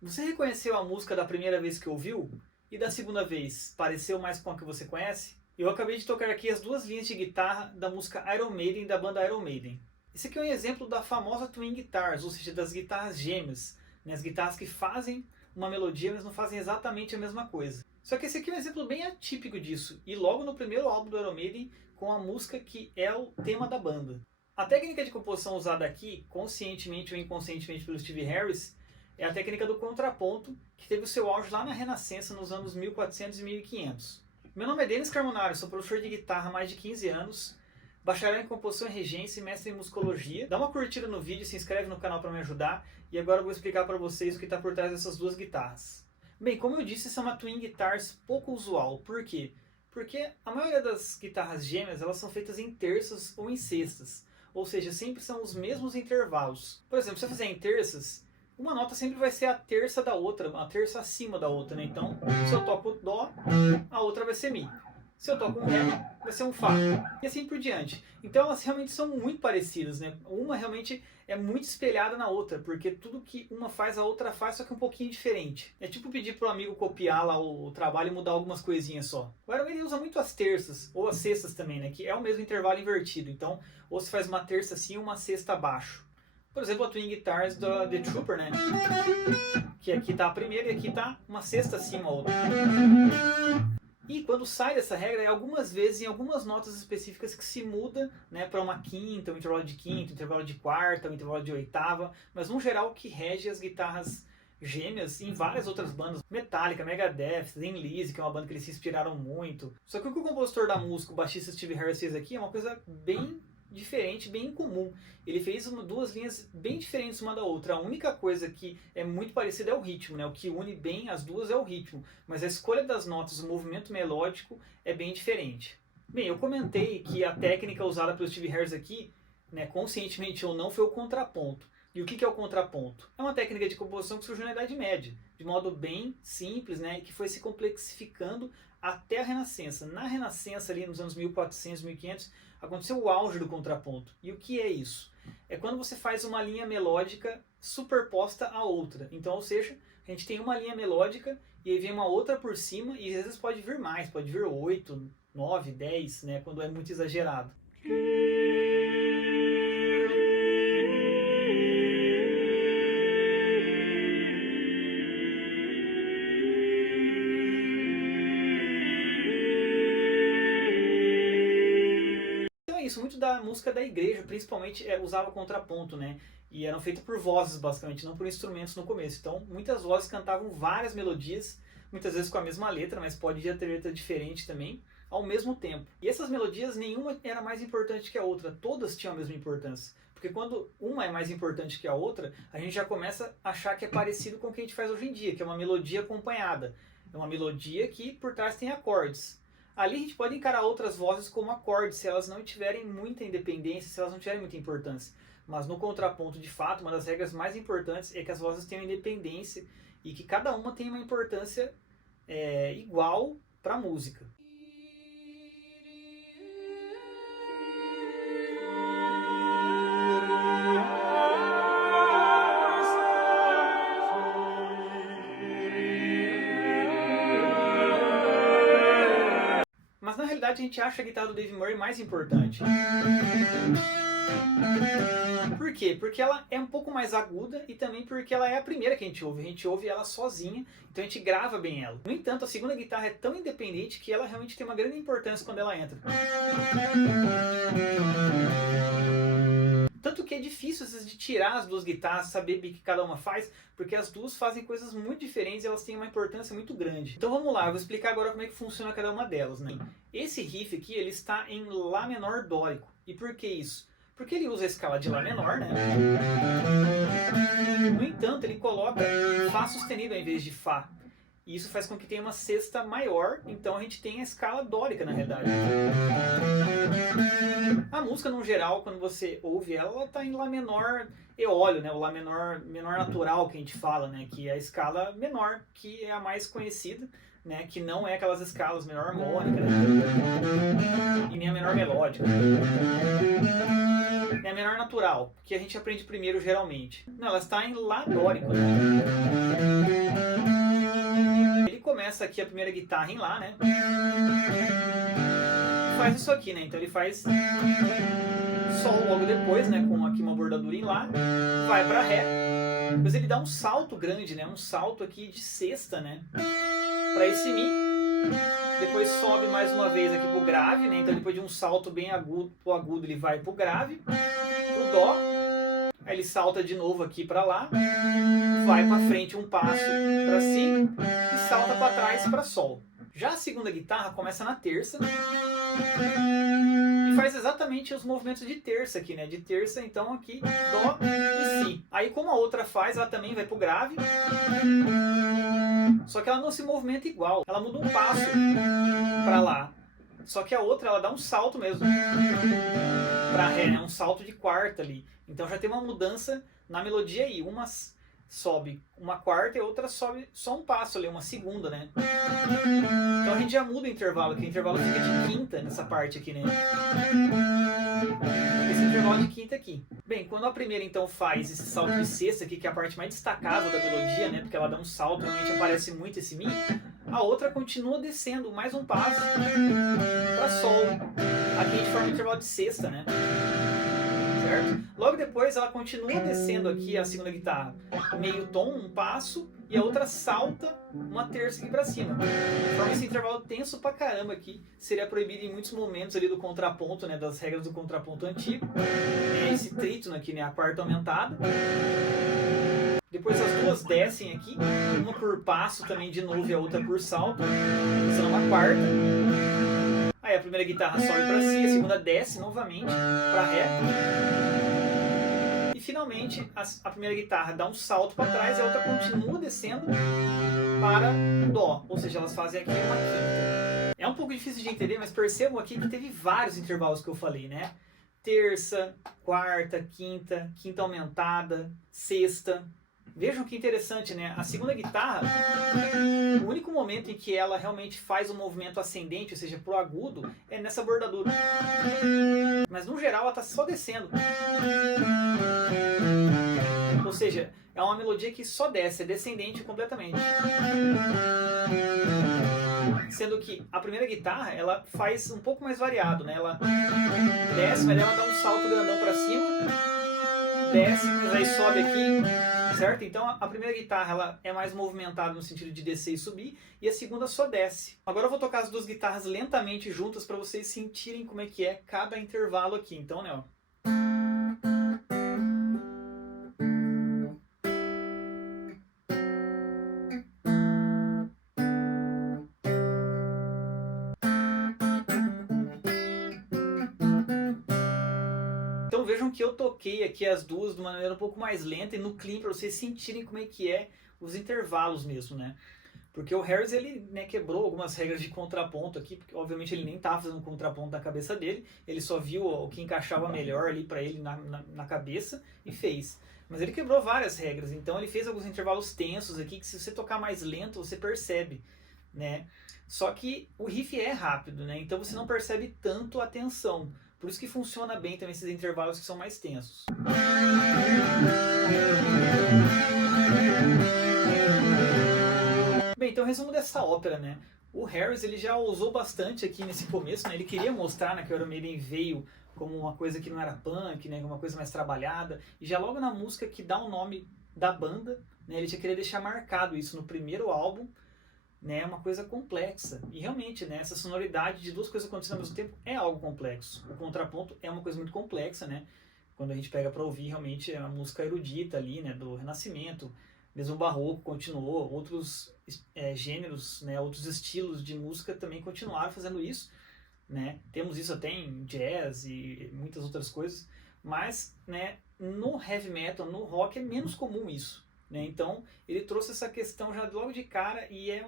Você reconheceu a música da primeira vez que ouviu? E da segunda vez, pareceu mais com a que você conhece? Eu acabei de tocar aqui as duas linhas de guitarra da música Iron Maiden, da banda Iron Maiden. Esse aqui é um exemplo da famosa Twin Guitars, ou seja, das guitarras gêmeas, né? As guitarras que fazem uma melodia, mas não fazem exatamente a mesma coisa. Só que esse aqui é um exemplo bem atípico disso, e logo no primeiro álbum do Iron Maiden, com a música que é o tema da banda. A técnica de composição usada aqui, conscientemente ou inconscientemente pelo Steve Harris, é a técnica do contraponto, que teve o seu auge lá na Renascença, nos anos 1400 e 1500. Meu nome é Denis Carmonaro, sou professor de guitarra há mais de 15 anos, bacharel em composição e regência e mestre em musicologia. Dá uma curtida no vídeo, se inscreve no canal para me ajudar, e agora eu vou explicar para vocês o que está por trás dessas duas guitarras. Bem, como eu disse, essa é uma Twin Guitars pouco usual. Por quê? Porque a maioria das guitarras gêmeas elas são feitas em terças ou em sextas, ou seja, sempre são os mesmos intervalos. Por exemplo, se eu fizer em terças, uma nota sempre vai ser a terça da outra, a terça acima da outra, né? Então, se eu toco Dó, a outra vai ser Mi. Se eu toco um Ré, vai ser um Fá. E assim por diante. Então elas realmente são muito parecidas, né? Uma realmente é muito espelhada na outra, porque tudo que uma faz, a outra faz, só que um pouquinho diferente. É tipo pedir para o amigo copiar lá o trabalho e mudar algumas coisinhas só. O Iron Maiden usa muito as terças, ou as sextas também, né? Que é o mesmo intervalo invertido. Então, ou se faz uma terça assim, uma sexta abaixo. Por exemplo, a Twin Guitars da The Trooper, né? Que aqui está a primeira e aqui está uma sexta acima a outra. E quando sai dessa regra, é algumas vezes em algumas notas específicas que se muda, né, para uma quinta, um intervalo de quinta, um intervalo de quarta, um intervalo de oitava, mas no geral o que rege as guitarras gêmeas em várias outras bandas, Metallica, Megadeth, Thin Lizzy, que é uma banda que eles se inspiraram muito. Só que o que o compositor da música, o baixista Steve Harris, fez aqui é uma coisa bem diferente, bem incomum. Ele fez duas linhas bem diferentes uma da outra. A única coisa que é muito parecida é o ritmo, né? O que une bem as duas é o ritmo, mas a escolha das notas, o movimento melódico é bem diferente. Bem, eu comentei que a técnica usada pelo Steve Harris aqui, né, conscientemente ou não, foi o contraponto. E o que é o contraponto? É uma técnica de composição que surgiu na Idade Média, de modo bem simples, né, e que foi se complexificando até a Renascença. Na Renascença, ali nos anos 1400, 1500, aconteceu o auge do contraponto. E o que é isso? É quando você faz uma linha melódica superposta à outra. Então, ou seja, a gente tem uma linha melódica e aí vem uma outra por cima e às vezes pode vir mais, pode vir 8, 9, 10, né, quando é muito exagerado. Isso, muito da música da igreja, principalmente, usava contraponto, né? E eram feitas por vozes, basicamente, não por instrumentos no começo. Então, muitas vozes cantavam várias melodias, muitas vezes com a mesma letra, mas pode ter letra diferente também, ao mesmo tempo. E essas melodias, nenhuma era mais importante que a outra, todas tinham a mesma importância. Porque quando uma é mais importante que a outra, a gente já começa a achar que é parecido com o que a gente faz hoje em dia, que é uma melodia acompanhada. É uma melodia que por trás tem acordes. Ali a gente pode encarar outras vozes como acordes, se elas não tiverem muita independência, se elas não tiverem muita importância. Mas no contraponto, de fato, uma das regras mais importantes é que as vozes tenham independência e que cada uma tenha uma importância igual para a música. Mas na realidade a gente acha a guitarra do Dave Murray mais importante. Por quê? Porque ela é um pouco mais aguda e também porque ela é a primeira que a gente ouve ela sozinha, então a gente grava bem ela. No entanto, a segunda guitarra é tão independente que ela realmente tem uma grande importância quando ela entra. Tanto que é difícil às vezes de tirar as duas guitarras, saber o que cada uma faz, porque as duas fazem coisas muito diferentes e elas têm uma importância muito grande. Então vamos lá, eu vou explicar agora como é que funciona cada uma delas, né? Esse riff aqui, ele está em Lá menor dórico. E por que isso? Porque ele usa a escala de Lá menor, né? No entanto, ele coloca Fá sustenido ao invés de Fá. E isso faz com que tenha uma sexta maior, então a gente tem a escala dórica na realidade. A música, no geral, quando você ouve ela, ela está em Lá menor eólio, né? O Lá menor natural que a gente fala, né? Que é a escala menor, que é a mais conhecida, né, que não é aquelas escalas menor harmônica, né, e nem a menor melódica, nem a menor natural, que a gente aprende primeiro geralmente. Não, ela está em Lá dórico, né? Ele começa aqui a primeira guitarra em Lá, né? E faz isso aqui, né? Então ele faz Sol logo depois, né? Com aqui uma bordadura em Lá, vai para Ré. Depois ele dá um salto grande, né? Um salto aqui de sexta, né? Para esse Mi. Depois sobe mais uma vez aqui pro grave, né? Então depois de um salto bem agudo, pro agudo ele vai pro grave, pro Dó. Aí ele salta de novo aqui para Lá, vai para frente um passo para Si e salta para trás para Sol. Já a segunda guitarra começa na terça e faz exatamente os movimentos de terça aqui, né? De terça, então aqui, Dó e Si. Aí como a outra faz, ela também vai pro grave, só que ela não se movimenta igual. Ela muda um passo para Lá. Só que a outra, ela dá um salto mesmo para Ré, né? Um salto de quarta ali. Então já tem uma mudança na melodia aí. Uma sobe uma quarta e a outra sobe só um passo ali, uma segunda, né? Então a gente já muda o intervalo aqui. O intervalo fica de quinta nessa parte aqui, né? Esse intervalo de quinta aqui. Bem, quando a primeira então faz esse salto de sexta aqui, que é a parte mais destacável da melodia, né? Porque ela dá um salto, realmente aparece muito esse Mi. A outra continua descendo mais um passo para Sol. Aqui a gente forma um intervalo de sexta, né? Certo? Logo depois ela continua descendo aqui a segunda guitarra, meio tom, um passo, e a outra salta uma terça aqui para cima. Forma esse intervalo tenso pra caramba aqui. Seria proibido em muitos momentos ali do contraponto, né? Das regras do contraponto antigo. Esse trítono aqui, né? A quarta aumentada. Depois as duas descem aqui, uma por passo também de novo e a outra por salto, passando uma quarta. Aí a primeira guitarra sobe para Si, a segunda desce novamente para Ré. E finalmente a primeira guitarra dá um salto para trás e a outra continua descendo para Dó. Ou seja, elas fazem aqui uma quinta. É um pouco difícil de entender, mas percebam aqui que teve vários intervalos que eu falei, né? Terça, quarta, quinta, quinta aumentada, sexta. Vejam que interessante, né? A segunda guitarra, o único momento em que ela realmente faz um movimento ascendente, ou seja, pro agudo, é nessa bordadura. Mas no geral ela está só descendo. Ou seja, é uma melodia que só desce, é descendente completamente. Sendo que a primeira guitarra, ela faz um pouco mais variado, né? Ela desce, mas ela dá um salto grandão para cima, desce, mas aí sobe aqui. Certo? Então a primeira guitarra ela é mais movimentada no sentido de descer e subir, e a segunda só desce. Agora eu vou tocar as duas guitarras lentamente juntas para vocês sentirem como é que é cada intervalo aqui. Então, né, ó. Então vejam que eu toquei aqui as duas de uma maneira um pouco mais lenta e no clean para vocês sentirem como é que é os intervalos mesmo, né? Porque o Harris, ele, né, quebrou algumas regras de contraponto aqui, porque obviamente ele nem estava fazendo contraponto na cabeça dele, ele só viu o que encaixava melhor ali para ele na cabeça e fez. Mas ele quebrou várias regras, então ele fez alguns intervalos tensos aqui, que se você tocar mais lento, você percebe, né? Só que o riff é rápido, né? Então você não percebe tanto a tensão. Por isso que funciona bem também esses intervalos que são mais tensos. Bem, então resumo dessa ópera, né? O Harris ele já usou bastante aqui nesse começo, né? Ele queria mostrar, né, que o Iron Maiden veio como uma coisa que não era punk, né, uma coisa mais trabalhada. E já logo na música que dá o nome da banda, né, ele já queria deixar marcado isso no primeiro álbum, né, uma coisa complexa. E realmente, né, essa sonoridade de duas coisas acontecendo ao mesmo tempo é algo complexo. O contraponto é uma coisa muito complexa, né? Quando a gente pega para ouvir realmente a música erudita ali, né, do Renascimento, mesmo o Barroco continuou, outros gêneros, né, outros estilos de música também continuaram fazendo isso, né? Temos isso até em jazz e muitas outras coisas, mas, né, no heavy metal, no rock é menos comum isso. Né? Então ele trouxe essa questão já logo de cara e é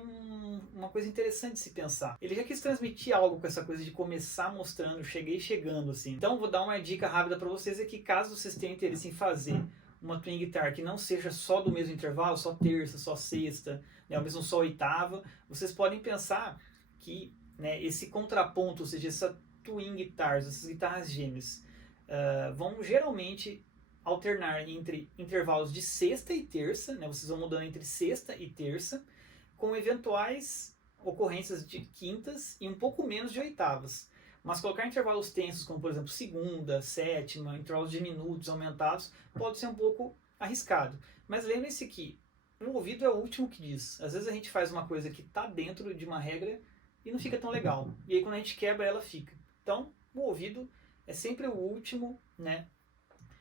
uma coisa interessante de se pensar. Ele já quis transmitir algo com essa coisa de começar mostrando, cheguei chegando assim. Então vou dar uma dica rápida para vocês, é que caso vocês tenham interesse em fazer uma twin guitar que não seja só do mesmo intervalo, só terça, só sexta, né, ou mesmo só oitava, vocês podem pensar que, né, esse contraponto, ou seja, essa twin guitars, essas guitarras gêmeas, vão geralmente alternar entre intervalos de sexta e terça, né, vocês vão mudando entre sexta e terça, com eventuais ocorrências de quintas e um pouco menos de oitavas. Mas colocar intervalos tensos, como por exemplo segunda, sétima, intervalos de minutos aumentados, pode ser um pouco arriscado. Mas lembre-se que o ouvido é o último que diz. Às vezes a gente faz uma coisa que está dentro de uma regra e não fica tão legal. E aí quando a gente quebra, ela fica. Então, o ouvido é sempre o último, né,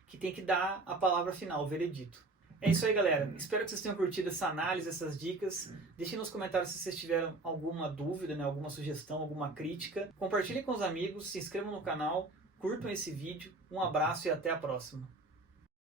que tem que dar a palavra final, o veredito. É isso aí, galera. Espero que vocês tenham curtido essa análise, essas dicas. Deixem nos comentários se vocês tiveram alguma dúvida, né, alguma sugestão, alguma crítica. Compartilhem com os amigos, se inscrevam no canal, curtam esse vídeo. Um abraço e até a próxima.